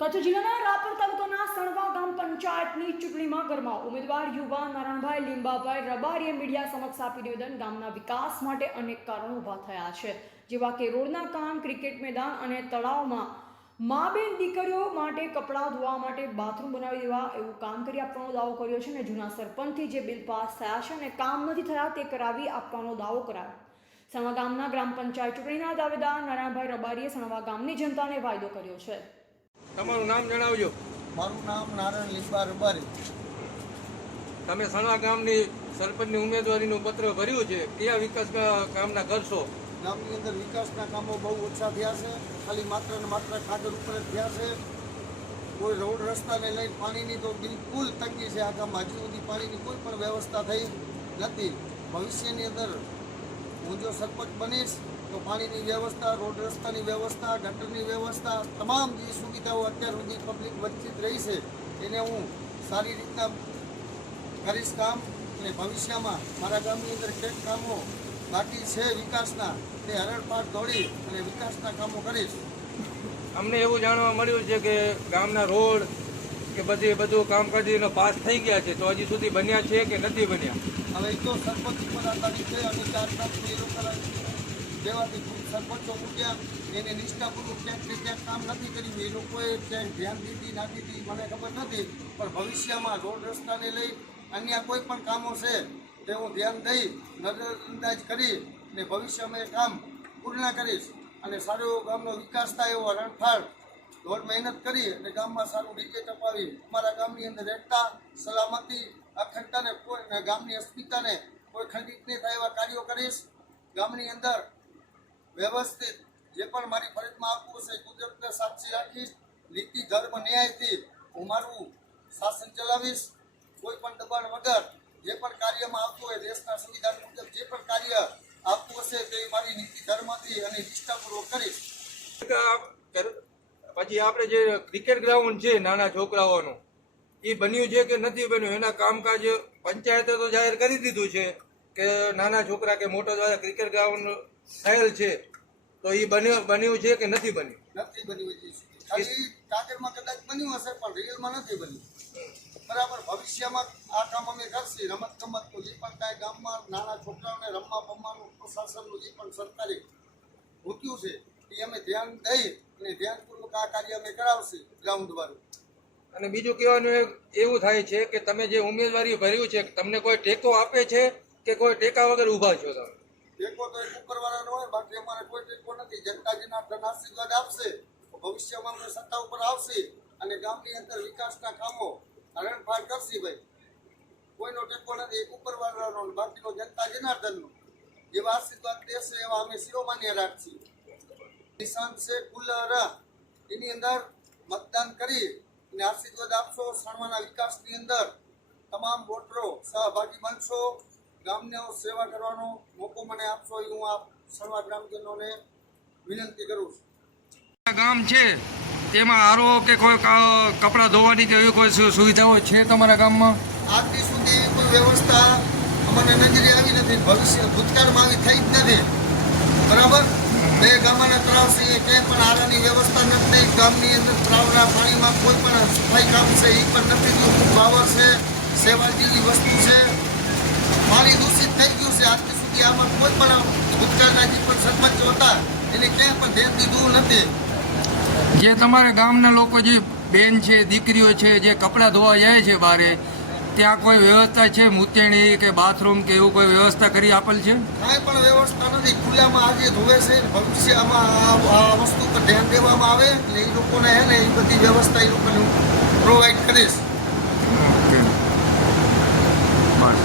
કચ્છ જિલ્લાના રાપર તાલુકાના સણવા ગામ પંચાયતની ચૂંટણીમાં ગરમાવો. ઉમેદવાર યુવા નારાયણભાઈ લીંબાભાઈ રબારીએ મીડિયા સમક્ષ આપી નિવેદન. ગામના વિકાસ માટે અનેક કારણો ઊભા થયા છે, જેવા કે રોડના કામ, ક્રિકેટ મેદાન અને તળાવમાં મા બેન દીકરીઓ માટે કપડાં ધોવા માટે બાથરૂમ બનાવી દેવા એવું કામ કરી આપવાનો દાવો કર્યો છે. અને જૂના સરપંચથી જે બિલ પાસ થયા છે અને કામ નથી થયા તે કરાવી આપવાનો દાવો કરાયો. સણવા ગામના ગ્રામ પંચાયત ચૂંટણીના દાવેદાર નારાયણભાઈ રબારીએ સણવા ગામની જનતાને વાયદો કર્યો છે. તમારું નામ જણાવજો. મારું નામ નારાયણ લીંબા રબારી. તમે સણવા ગામની સરપંચની ઉમેદવારીનું પત્ર ભર્યું છે, કયા વિકાસ કામના કરશો? ગામની અંદર વિકાસના કામો બહુ ઓછા થયા છે. ખાલી માત્ર ને માત્ર કાગળ ઉપર જ થયા છે. કોઈ રોડ રસ્તાને લઈને પાણીની તો બિલકુલ તંગી છે. આ ગામમાં હજી સુધી પાણીની કોઈ પણ વ્યવસ્થા થઈ નથી. ભવિષ્યની અંદર હું જો સરપંચ બનીશ તો પાણીની વ્યવસ્થા, રોડ રસ્તાની વ્યવસ્થા, ગટરની વ્યવસ્થા, તમામ જે સુવિધાઓ અત્યાર સુધી પબ્લિક વંચિત રહી છે એને હું સારી રીતના કરીશ કામ. અને ભવિષ્યમાં મારા ગામની અંદર કંઈક કામો બાકી છે વિકાસના, તે હરણફાળ દોડી અને વિકાસના કામો કરીશ. અમને એવું જાણવા મળ્યું છે કે ગામના રોડ કે બધું કામકાજીનો પાસ થઈ ગયા છે, તો હજી સુધી બન્યા છે કે નથી બન્યા? હવે તો સરપંચ ઉપર આધારિત છે અને 4 વર્ષથી એ લોકો જેવાથી સરપંચો મૂક્યા એને નિષ્ઠાપૂર્વક ક્યાંક ને ક્યાંક કામ નથી કર્યું. એ લોકોએ ક્યાંક ધ્યાન દીધી ના દીધી મને ખબર નથી, પણ ભવિષ્યમાં રોડ રસ્તાને લઈ અન્ય કોઈ પણ કામો છે તે હું ધ્યાન દઈ નજરઅંદાજ કરી અને ભવિષ્યમાં એ કામ પૂર્ણ કરીશ. અને સારો એવો ગામનો વિકાસ થાય એવો રણફાળ દોઢ મહેનત કરી અને ગામમાં સારું ડીજે ટપાવી અમારા ગામની અંદર એકતા, સલામતી, અખંડતાને કોઈ ગામની અસ્મિતાને કોઈ ખંડિત નહીં થાય એવા કાર્યો કરીશ. ગામની અંદર વ્યવસ્થિત જે પણ મારી ફરજમાં આપવું હશે કુદરતને સાક્ષી રાખીશ. નીતિ, ધર્મ, ન્યાયથી હું મારું શાસન ચલાવીશ. કોઈ પણ દબાણ વગર જે પણ કાર્યમાં આવતું હોય દેશના સંવિધાન મુજબ જે પણ કાર્ય આપવું હશે તે મારી નીતિ, ધર્મથી અને નિષ્ઠાપૂર્વક કરીશ. પછી આપણે જે ક્રિકેટ ગ્રાઉન્ડ છે નાના છોકરાઓનું, એ બન્યું છે કે નથી બન્યું? એના કામકાજ પંચાયતે તો જાહેર કરી દીધું છે કે નાના છોકરા કે મોટા દ્વારા ક્રિકેટ ગ્રાઉન્ડ થયેલ છે, તો એ બન્યું છે કે નથી બન્યું? નથી બન્યું. ખાલી કાગળમાં કદાચ બન્યું હશે પણ રિયલમાં નથી બન્યું. બરાબર. ભવિષ્યમાં આ કામ અમે કરશી. રમત ગમતનું જે પણ કાંઈ ગામમાં નાના છોકરાઓને રમવા બમવાનું પ્રશાસનનું જે પણ સરકારી મૂક્યું છે એ અમે ધ્યાન દઈ અને ધ્યાનપૂર્વક આ કાર્ય અમે કરાવશી ગ્રાઉન્ડ વાળું. અને બીજું કહેવાનું એવું થાય છે કે તમે જે ઉમેદવારી ભર્યું છે તમને કોઈ ટેકો આપે છે કે કોઈ ટેકા વગર ઊભા છો તમે? ટેકો તો એક ઉપરવાળાનો હોય, બાકી અમારે કોઈ ટેકો નથી. જનતા જનાર્દન આશીર્વાદ આપશે તો ભવિષ્યમાં અમે સત્તા ઉપર આવશે અને ગામની અંદર વિકાસના કામો હરણફાળ કરશી. ભાઈ, કોઈનો ટેકો નથી, એક ઉપરવાળાનો, બાકીનો જનતા જનાર્દનનો. જેવા આશીર્વાદ દેશે એવા અમે શિરોમાન્ય રાખશી. નિશાન છે કુલર, એની અંદર મતદાન કરી અને આશીર્વાદ આપશો. સણવાના વિકાસની અંદર તમામ વોટરો સહભાગી બનશો. ગામને સેવા કરવાનો મોકો મને આપશો એ હું આ સણવા ગ્રામજનોને વિનંતી કરું છું. ગામ છે તેમાં આરો કે કોઈ કપડાં ધોવાની કે એવી કોઈ સુવિધાઓ છે તમારા ગામમાં? આજથી સુધી એવી કોઈ વ્યવસ્થા અમને નજરે આવી નથી. ભૂતકાળમાં આવી થઈ જ નથી. બરાબર. બે ગામના તળાવ છે એ ક્યાંય પણ આરાની વ્યવસ્થા નથી. ગામની અંદર તળાવના પાણીમાં કોઈ પણ સફાઈ કામ છે એ પણ નથી. પાવર છે, સેવા જેવી વસ્તુ છે, પાણી દૂષિત થઈ ગયું છે. આજથી સુધી આમાં કોઈ પણ ભૂતકાળના જે પણ સરપંચો હતા એને ક્યાંય પણ ધ્યાન દીધું નથી. જે તમારા ગામના લોકો જે બેન છે, દીકરીઓ છે, જે કપડાં ધોવા જાય છે બહારે, ત્યાં કોઈ વ્યવસ્થા છે મૂતેણી કે બાથરૂમ કે એવું કોઈ વ્યવસ્થા કરી આપેલ છે? કાંઈ પણ વ્યવસ્થા નથી. ખુલ્લામાં આજે ધોવે છે. ભવિષ્યમાં આ વસ્તુ પર ધ્યાન દેવામાં આવે એટલે એ લોકોને હે ને એ બધી વ્યવસ્થા એ લોકોને પ્રોવાઈડ કરીશ. બસ.